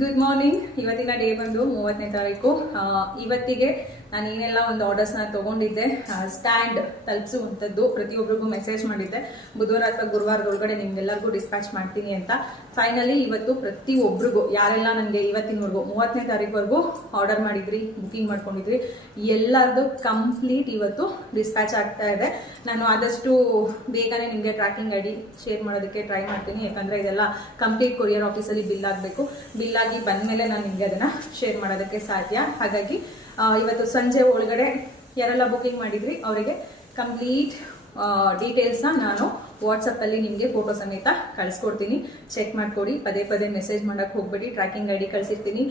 Good morning. ಇವತ್ತಿನ day ಬಂದು 30ನೇ ತಾರೀಕು. ಇವತ್ತಿಗೆ ನಾನು ಏನೆಲ್ಲ ಒಂದು ಆರ್ಡರ್ಸ್ನ ತೊಗೊಂಡಿದ್ದೆ, ಸ್ಟ್ಯಾಂಡ್ ತಲುಪಿಸುವಂಥದ್ದು ಪ್ರತಿಯೊಬ್ಬರಿಗೂ ಮೆಸೇಜ್ ಮಾಡಿದ್ದೆ. ಬುಧವಾರ ಅಥವಾ ಗುರುವಾರದೊಳಗಡೆ ನಿಮ್ಗೆಲ್ಲರಿಗೂ ಡಿಸ್ಪ್ಯಾಚ್ ಮಾಡ್ತೀನಿ ಅಂತ. ಫೈನಲಿ ಇವತ್ತು ಪ್ರತಿಯೊಬ್ಬರಿಗೂ ಯಾರೆಲ್ಲ ನನಗೆ ಇವತ್ತಿನವರೆಗೂ 30ನೇ ತಾರೀಕುವರೆಗೂ ಆರ್ಡರ್ ಮಾಡಿದ್ರಿ, ಬುಕಿಂಗ್ ಮಾಡ್ಕೊಂಡಿದ್ರಿ, ಎಲ್ಲರದು ಕಂಪ್ಲೀಟ್ ಇವತ್ತು ಡಿಸ್ಪ್ಯಾಚ್ ಆಗ್ತಾ ಇದೆ. ನಾನು ಆದಷ್ಟು ಬೇಗನೆ ನಿಮಗೆ ಟ್ರ್ಯಾಕಿಂಗ್ ಐಡಿ ಶೇರ್ ಮಾಡೋದಕ್ಕೆ ಟ್ರೈ ಮಾಡ್ತೀನಿ. ಯಾಕಂದರೆ ಇದೆಲ್ಲ ಕಂಪ್ಲೀಟ್ ಕೊರಿಯರ್ ಆಫೀಸಲ್ಲಿ ಬಿಲ್ ಆಗಬೇಕು. ಬಿಲ್ ಆಗಿ ಬಂದಮೇಲೆ ನಾನು ನಿಮಗೆ ಅದನ್ನು ಶೇರ್ ಮಾಡೋದಕ್ಕೆ ಸಾಧ್ಯ. ಹಾಗಾಗಿ ಇವತ್ತು ಸಂಜೆ ಒಳಗಡೆ ಯಾರೆಲ್ಲ ಬುಕಿಂಗ್ ಮಾಡಿದ್ರಿ ಅವರಿಗೆ ಕಂಪ್ಲೀಟ್ ಡೀಟೇಲ್ಸ್ನ ನಾನು ವಾಟ್ಸಪ್ಪಲ್ಲಿ ನಿಮಗೆ ಫೋಟೋ ಸಮೇತ ಕಳಿಸ್ಕೊಡ್ತೀನಿ. ಚೆಕ್ ಮಾಡ್ಕೊಡಿ. ಪದೇ ಪದೇ ಮೆಸೇಜ್ ಮಾಡೋಕ್ಕೆ ಹೋಗ್ಬೇಡಿ. Tracking ID ಕಳಿಸಿರ್ತೀನಿ.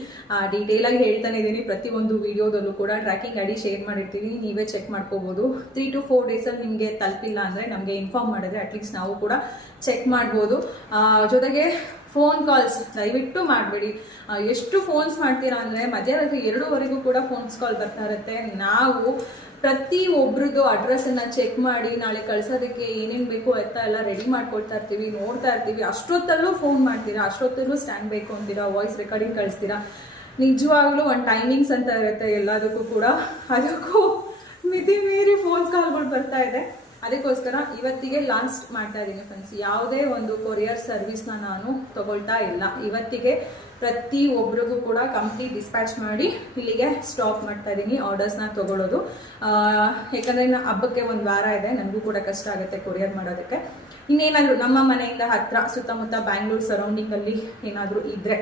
ಡೀಟೇಲಾಗಿ ಹೇಳ್ತಾನೆ ಇದ್ದೀನಿ. ಪ್ರತಿಯೊಂದು ವಿಡಿಯೋದಲ್ಲೂ ಕೂಡ ಟ್ರ್ಯಾಕಿಂಗ್ ಐಡಿ ಶೇರ್ ಮಾಡಿರ್ತೀನಿ. ನೀವೇ ಚೆಕ್ ಮಾಡ್ಕೋಬೋದು. 3 to 4 ಡೇಸಲ್ಲಿ ನಿಮಗೆ ತಲುಪಿಲ್ಲ ಅಂದರೆ ನಮಗೆ ಇನ್ಫಾರ್ಮ್ ಮಾಡಿದ್ರೆ ಅಟ್ಲೀಸ್ಟ್ ನಾವು ಕೂಡ ಚೆಕ್ ಮಾಡ್ಬೋದು. ಜೊತೆಗೆ ಫೋನ್ ಕಾಲ್ಸ್ ದಯವಿಟ್ಟು ಮಾಡಬೇಡಿ. ಎಷ್ಟು ಫೋನ್ಸ್ ಮಾಡ್ತೀರಾ ಅಂದರೆ ಮಧ್ಯರಾತ್ರಿ 2ವರೆಗೂ ಕೂಡ ಫೋನ್ಸ್ ಕಾಲ್ ಬರ್ತಾ ಇರುತ್ತೆ. ನಾವು ಪ್ರತಿ ಒಬ್ರದ್ದು ಅಡ್ರೆಸ್ಸನ್ನು ಚೆಕ್ ಮಾಡಿ ನಾಳೆ ಕಳ್ಸೋದಕ್ಕೆ ಏನೇನು ಬೇಕು ಅಂತ ಎಲ್ಲ ರೆಡಿ ಮಾಡ್ಕೊಳ್ತಾ ಇರ್ತೀವಿ, ನೋಡ್ತಾ ಇರ್ತೀವಿ. ಅಷ್ಟೊತ್ತಲ್ಲೂ ಫೋನ್ ಮಾಡ್ತೀರಾ, ಅಷ್ಟೊತ್ತಲ್ಲೂ ಸ್ಟ್ಯಾಂಡ್ ಬೇಕು ಅಂತೀರಾ, ವಾಯ್ಸ್ ರೆಕಾರ್ಡಿಂಗ್ ಕಳಿಸ್ತೀರಾ. ನಿಜವಾಗ್ಲೂ ಒಂದು ಟೈಮಿಂಗ್ಸ್ ಅಂತ ಇರುತ್ತೆ ಎಲ್ಲದಕ್ಕೂ ಕೂಡ. ಅದಕ್ಕೂ ಮಿತಿ ಮೀರಿ ಫೋನ್ ಕಾಲ್ಗಳು ಬರ್ತಾ ಇದೆ. ಅದಕ್ಕೋಸ್ಕರ ಇವತ್ತಿಗೆ ಲಾಸ್ಟ್ ಮಾಡ್ತಾ ಇದ್ದೀನಿ ಫ್ರೆಂಡ್ಸ್. ಯಾವುದೇ ಒಂದು ಕೊರಿಯರ್ ಸರ್ವಿಸ್ನ ನಾನು ತಗೊಳ್ತಾ ಇಲ್ಲ. ಇವತ್ತಿಗೆ ಪ್ರತಿ ಒಬ್ರಿಗೂ ಕೂಡ ಕಂಪ್ಲೀಟ್ ಡಿಸ್ಪ್ಯಾಚ್ ಮಾಡಿ ಇಲ್ಲಿಗೆ ಸ್ಟಾಪ್ ಮಾಡ್ತಾ ಇದ್ದೀನಿ ಆರ್ಡರ್ಸ್ನ ತಗೊಳ್ಳೋದು. ಯಾಕಂದರೆ ಹಬ್ಬಕ್ಕೆ ಒಂದು ವಾರ ಇದೆ, ನನಗೂ ಕೂಡ ಕಷ್ಟ ಆಗುತ್ತೆ ಕೊರಿಯರ್ ಮಾಡೋದಕ್ಕೆ. ಇನ್ನೇನಾದರೂ ನಮ್ಮ ಮನೆಯಿಂದ ಹತ್ರ ಸುತ್ತಮುತ್ತ ಬ್ಯಾಂಗ್ಳೂರ್ ಸರೌಂಡಿಂಗಲ್ಲಿ ಏನಾದರೂ ಇದ್ದರೆ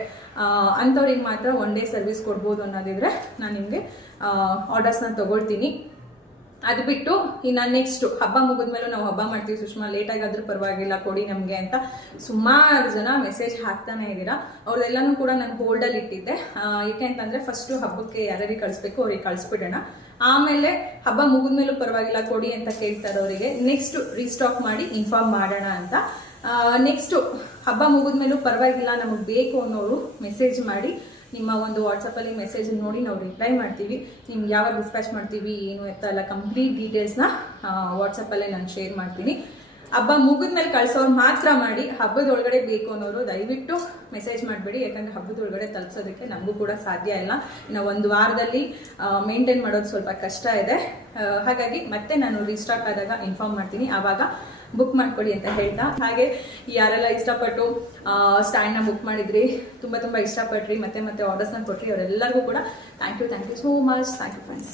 ಅಂಥವ್ರಿಗೆ ಮಾತ್ರ 1 ಡೇ ಸರ್ವಿಸ್ ಕೊಡ್ಬೋದು ಅನ್ನೋದಿದ್ರೆ ನಾನು ನಿಮಗೆ ಆರ್ಡರ್ಸ್ನ ತಗೊಳ್ತೀನಿ. ಅದು ಬಿಟ್ಟು ಇನ್ನು ನೆಕ್ಸ್ಟ್ ಹಬ್ಬ ಮುಗಿದ್ಮೇಲೂ ನಾವು ಹಬ್ಬ ಮಾಡ್ತೀವಿ ಸುಷ್ಮಾ, ಲೇಟಾಗಾದ್ರೂ ಪರವಾಗಿಲ್ಲ ಕೊಡಿ ನಮಗೆ ಅಂತ ಸುಮಾರು ಜನ ಮೆಸೇಜ್ ಹಾಕ್ತಾನೆ ಇದ್ದೀರಾ. ಅವ್ರದ್ದೆಲ್ಲನೂ ಕೂಡ ನಾನು ಹೋಲ್ಡಲ್ಲಿ ಇಟ್ಟಿದ್ದೆ. ಏಕೆ ಅಂತಂದರೆ ಫಸ್ಟು ಹಬ್ಬಕ್ಕೆ ಯಾರ್ಯಾರಿಗೆ ಕಳಿಸ್ಬೇಕು ಅವ್ರಿಗೆ ಕಳಿಸ್ಬಿಡೋಣ. ಆಮೇಲೆ ಹಬ್ಬ ಮುಗಿದ್ಮೇಲೂ ಪರವಾಗಿಲ್ಲ ಕೊಡಿ ಅಂತ ಕೇಳ್ತಾರೆ ಅವರಿಗೆ ನೆಕ್ಸ್ಟ್ ರೀಸ್ಟಾಕ್ ಮಾಡಿ ಇನ್ಫಾರ್ಮ್ ಮಾಡೋಣ ಅಂತ. ನೆಕ್ಸ್ಟು ಹಬ್ಬ ಮುಗಿದ್ಮೇಲೂ ಪರವಾಗಿಲ್ಲ ನಮಗೆ ಬೇಕು ಅನ್ನೋರು ಮೆಸೇಜ್ ಮಾಡಿ ನಿಮ್ಮ ಒಂದು ವಾಟ್ಸಪ್ಪಲ್ಲಿ ಮೆಸೇಜ್ ನೋಡಿ ನಾವು ರಿಪ್ಲೈ ಮಾಡ್ತೀವಿ. ನಿಮ್ಗೆ ಯಾವಾಗ ಡಿಸ್ಪ್ಯಾಚ್ ಮಾಡ್ತೀವಿ ಏನು ಅಂತ ಎಲ್ಲ ಕಂಪ್ಲೀಟ್ ಡೀಟೇಲ್ಸ್ನ ವಾಟ್ಸಪ್ಪಲ್ಲೇ ನಾನು ಶೇರ್ ಮಾಡ್ತೀನಿ. ಹಬ್ಬ ಮುಗಿದ್ಮೇಲೆ ಕಳ್ಸೋರು ಮಾತ್ರ ಮಾಡಿ. ಹಬ್ಬದೊಳಗಡೆ ಬೇಕು ಅನ್ನೋರು ದಯವಿಟ್ಟು ಮೆಸೇಜ್ ಮಾಡಬೇಡಿ. ಯಾಕಂದರೆ ಹಬ್ಬದೊಳಗಡೆ ತಲುಪಿಸೋದಕ್ಕೆ ನಮಗೂ ಕೂಡ ಸಾಧ್ಯ ಇಲ್ಲ. ಇನ್ನು ಒಂದು ವಾರದಲ್ಲಿ ಮೇಂಟೈನ್ ಮಾಡೋದು ಸ್ವಲ್ಪ ಕಷ್ಟ ಇದೆ. ಹಾಗಾಗಿ ಮತ್ತೆ ನಾನು ರೀಸ್ಟಾಕ್ ಆದಾಗ ಇನ್ಫಾರ್ಮ್ ಮಾಡ್ತೀನಿ, ಆವಾಗ ಬುಕ್ ಮಾಡ್ಕೊಳ್ಳಿ ಅಂತ ಹೇಳ್ತಾ. ಹಾಗೆ ಯಾರೆಲ್ಲ ಇಷ್ಟಪಟ್ಟು ಸ್ಟ್ಯಾಂಡ್ನ ಬುಕ್ ಮಾಡಿದ್ರಿ, ತುಂಬ ಇಷ್ಟಪಟ್ರಿ, ಮತ್ತೆ ಆರ್ಡರ್ಸ್ನ ಕೊಟ್ರಿ, ಅವರೆಲ್ಲರಿಗೂ ಕೂಡ thank you so much. Thank you friends.